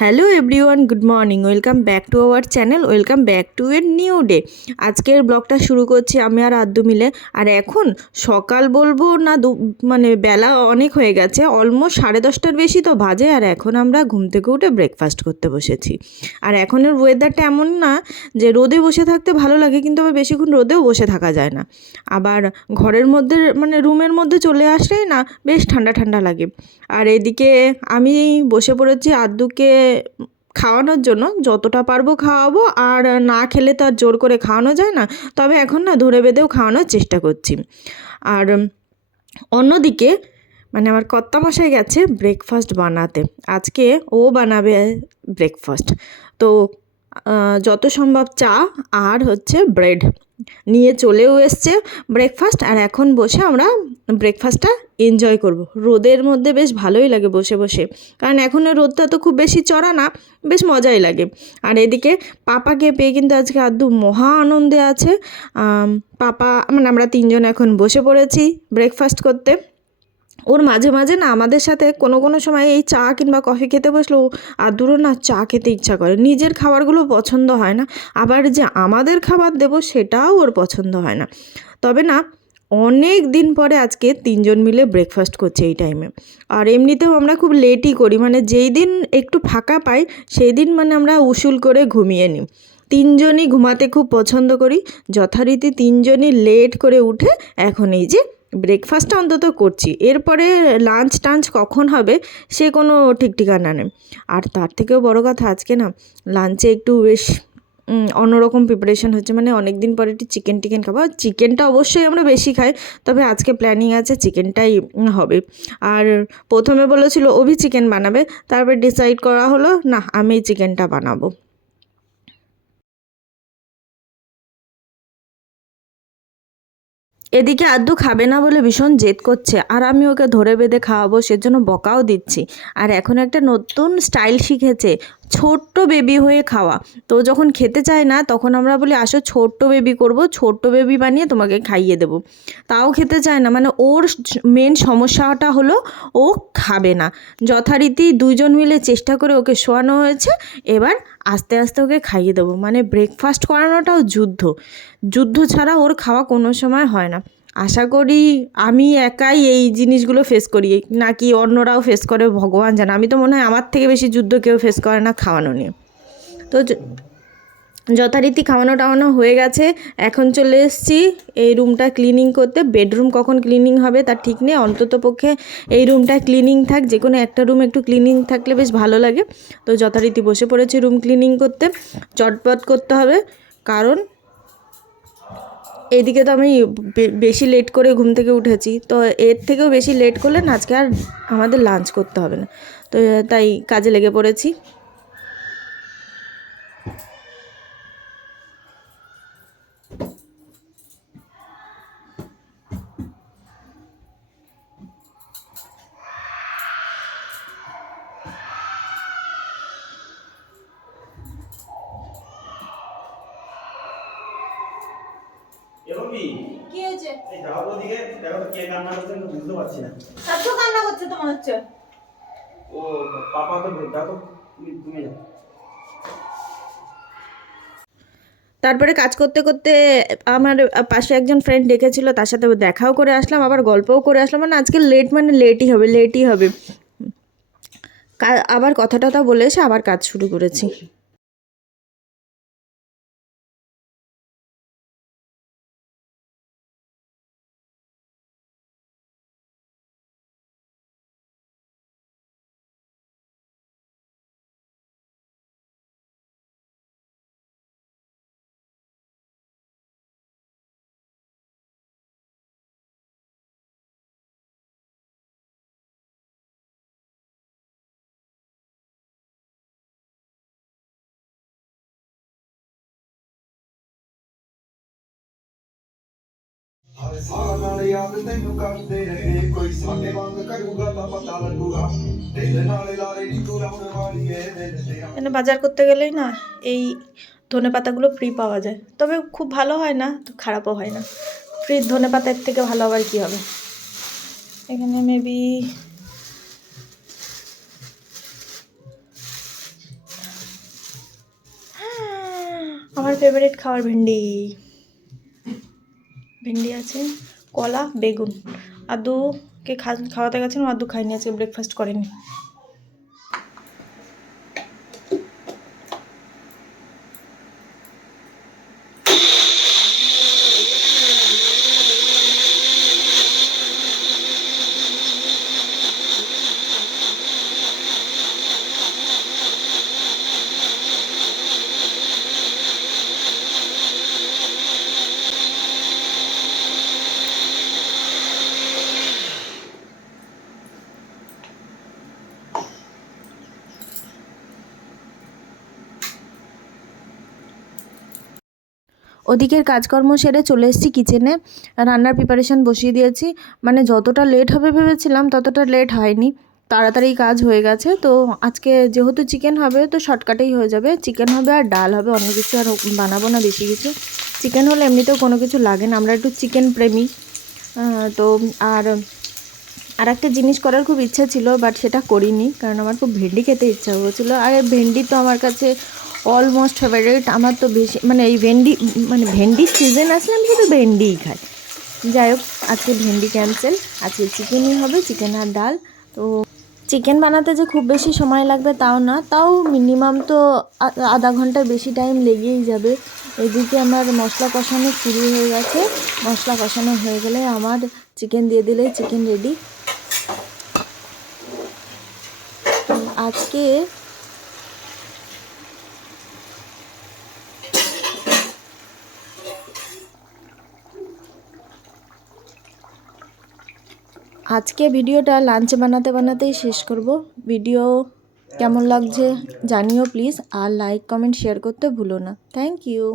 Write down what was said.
Hello everyone, good morning. Welcome back to our channel, welcome back to এর new day. আজকের ব্লগটা শুরু করছি আমি আর আদ্দু মিলে। আর এখন সকাল বলব না, দু মানে বেলা অনেক হয়ে গেছে, অলমোস্ট সাড়ে দশটার বেশি তো বাজে, আর এখন আমরা ঘুম থেকে উঠে ব্রেকফাস্ট করতে বসেছি। আর এখনের ওয়েদারটা এমন না যে রোদে বসে থাকতে ভালো লাগে, কিন্তু আবার বেশিক্ষণ রোদেও বসে থাকা যায় না। আবার ঘরের মধ্যে মানে রুমের মধ্যে চলে আসলেই না, বেশ ঠান্ডা ঠান্ডা লাগে। আর এদিকে আমি বসে পড়েছি আদ্দুকে খাওয়ানোর জন্য যতটা পারব খাওয়াবো, আর না খেলে তো আর জোর করে খাওয়ানো যায় না। তবে এখন না ধরে বেঁধেও খাওয়ানোর চেষ্টা করছি। আর অন্যদিকে মানে আমার কর্তামশাই গেছে ব্রেকফাস্ট বানাতে। আজকে ও বানাবে ব্রেকফাস্ট তো যত সম্ভব চা আর হচ্ছে ব্রেড। নিয়ে চলেও এসছে ব্রেকফাস্ট আর এখন বসে আমরা ব্রেকফাস্টটা এনজয় করব। রোদের মধ্যে বেশ ভালোই লাগে বসে বসে। কারণ এখনের রোদটা তো খুব বেশি চড়া না, বেশ মজাই লাগে। আর এদিকে পাপাকে পেয়ে কিন্তু আজকে আদু মহা আনন্দে আছে। পাপা মানে আমরা তিনজন এখন বসে পড়েছি ব্রেকফাস্ট করতে। ওর মাঝে মাঝে না আমাদের সাথে কোনো কোনো সময় এই চা কিংবা কফি খেতে বসলেও আদুরও না চা খেতে ইচ্ছা করে। নিজের খাবারগুলো পছন্দ হয় না। আবার যে আমাদের খাবার দেবো সেটাও ওর পছন্দ হয় না। তবে না, অনেক দিন পরে আজকে তিনজন মিলে ব্রেকফাস্ট করছে এই টাইমে আর এমনিতেও আমরা খুব লেটই করি। মানে যেই দিন একটু ফাঁকা পাই, সেই দিন মানে আমরা উসুল করে ঘুমিয়ে নিই। তিনজনই ঘুমাতে খুব পছন্দ করি। যথারীতি তিনজনই লেট করে উঠে এখন এই যে ব্রেকফাস্টটা অন্তত করছি। এরপরে লাঞ্চ টাঞ্চ কখন হবে সে কোনো ঠিক ঠিকানা নেই। আর তার থেকেও বড় কথা আজকে না লাঞ্চে একটু বেশ অন্যরকম প্রিপারেশন হচ্ছে। মানে অনেক দিন পরে একটু চিকেন টিকেন খাব। চিকেনটা অবশ্যই আমরা বেশি খাই, তবে আজকে প্ল্যানিং আছে চিকেনটাই হবে। আর প্রথমে বলেছিল অভি চিকেন বানাবে, তারপর ডিসাইড করা হলো, না, আমি চিকেনটা বানাবো। এদিকে আদ্দু খাবে না বলে ভীষণ জেদ করছে। আর আমি ওকে ধরে বেঁধে খাওয়াবো, সেজন্য বকাও দিচ্ছি। আর এখন একটা নতুন স্টাইল শিখেছে। ছোট্ট বেবি হয়ে খাওয়া। তো যখন খেতে চায় না, তখন আমরা বলি, আসো ছোট্ট বেবি করব, ছোট্ট বেবি বানিয়ে তোমাকে খাইয়ে দেবো। তাও খেতে চায় না। মানে ওর মেন সমস্যাটা হলো, ও খাবে না। যথারীতি দুজন মিলে চেষ্টা করে ওকে শোয়ানো হয়েছে। এবার আস্তে আস্তে ওকে খাইয়ে দেবো। মানে ব্রেকফাস্ট করানোটাও যুদ্ধ। যুদ্ধ ছাড়া ওর খাওয়া কোনো সময় হয় না। আশা করি আমি একাই এই জিনিসগুলো ফেস করি, নাকি অন্যরাও ফেস করে, ভগবান জানে। আমি তো মনে হয় আমার থেকে বেশি যুদ্ধ কেউ ফেস করে না খাওয়ানো নিয়ে। তো যথারীতি খাওয়ানো টাওয়ানো হয়ে গেছে। এখন চলে এসেছি এই রুমটা ক্লিনিং করতে। বেডরুম কখন ক্লিনিং হবে তার ঠিক নেই। অন্তত পক্ষে এই রুমটা ক্লিনিং থাক, যে কোনো একটা রুম একটু ক্লিনিং থাকলে বেশ ভালো লাগে। তো যথারীতি বসে পড়েছি রুম ক্লিনিং করতে। চটপট করতে হবে, কারণ এইদিকে তো আমি বেশি লেট করে ঘুম থেকে উঠেছি। তো এর থেকেও বেশি লেট করলে না আজকে আর আমাদের লাঞ্চ করতে হবে না। তো, তাই কাজে লেগে পড়েছি। এবং কি? কি হয়েছে? এই যাওয়ার দিকে দেখো তো কে কান্না করছে আমি বুঝতে পারছি না। সাতশো কান্না করছে তো হচ্ছে। ও পাপা তো দেখো তুমি তুমি যাও। তারপরে কাজ করতে করতে আমার পাশে একজন ফ্রেন্ড ডেকেছিল তার সাথে দেখাও করে আসলাম আবার গল্পও করে আসলাম। মানে আজকে লেট মানে লেটই হবে লেটই হবে। আবার কথা টথা বলে এসে আবার কাজ শুরু করেছি। ਆ ਨਾਲ ਯਾਦ ਤੈਨੂੰ ਕਰਦੇ ਰਹੇ ਕੋਈ ਸਾਡੇ ਵਾਂਗ ਕਰੂਗਾ ਤਾਂ ਪਤਾ ਲੱਗੂਗਾ ਦਿਲ ਲਾਰੇ ਤੂੰ ਵਾਲੀ ਏ ਦਿਲ ਤੇਰਾ মানে বাজার করতে গেলেই না এই ধনে পাতাগুলো ফ্রি পাওয়া যায়? তবে খুব ভালো হয় না, তো খারাপও হয় না। ফ্রি ধনে পাতার থেকে ভালো আবার কী হবে? এখানে মেবি হ্যাঁ, আমার ফেভারিট খাবার ভেন্ডি। ভেন্ডি আছে কলা বেগুন। আদুকে খা খাওয়াতে গেছেন আদু খাইনি আজকে ব্রেকফাস্ট করেনি। ওদিকের কাজকর্ম সেরে চলে এসেছি কিচেনে রান্নার প্রিপারেশন বসিয়ে দিয়েছি। মানে যতটা লেট হবে ভেবেছিলাম, ততটা লেট হয়নি। তাড়াতাড়ি কাজ হয়ে গেছে। তো আজকে যেহেতু চিকেন হবে, তো শর্টকাটেই হয়ে যাবে। চিকেন হবে আর ডাল হবে, অন্য কিছু আর বানাবো না বেশি কিছু। চিকেন হলে এমনিতেও কোনো কিছু লাগে না, আমরা একটু চিকেন প্রেমী। তো আর আর একটা জিনিস করার খুব ইচ্ছা ছিল বাট সেটা করিনি, কারণ আমার খুব ভেন্ডি খেতে ইচ্ছা হয়েছিল। আর ভেন্ডি তো আমার কাছে অলমোস্ট ফেভারিট আমার তো বেশি মানে এই ভেন্ডি মানে ভেন্ডির সিজন আসলে আমি শুধু ভেন্ডিই খাই। যাই হোক আজকে ভেন্ডি ক্যান্সেল আজকে চিকেনই হবে চিকেন আর ডাল। তো চিকেন বানাতে যে খুব বেশি সময় লাগবে তাও না, তাও মিনিমাম তো আধা ঘণ্টার বেশি টাইম লেগেই যাবে। এদিকে আমার মশলা কষানো শুরু হয়ে গেছে। মশলা কষানো হয়ে গেলে আমার চিকেন দিয়ে দিলে চিকেন রেডি আজকে আজকে ভিডিওটা লাঞ্চ বানাতে বানাতেই শেষ করব। ভিডিও কেমন লাগছে জানিও প্লিজ, আর লাইক, কমেন্ট, শেয়ার করতে ভুলো না। Thank you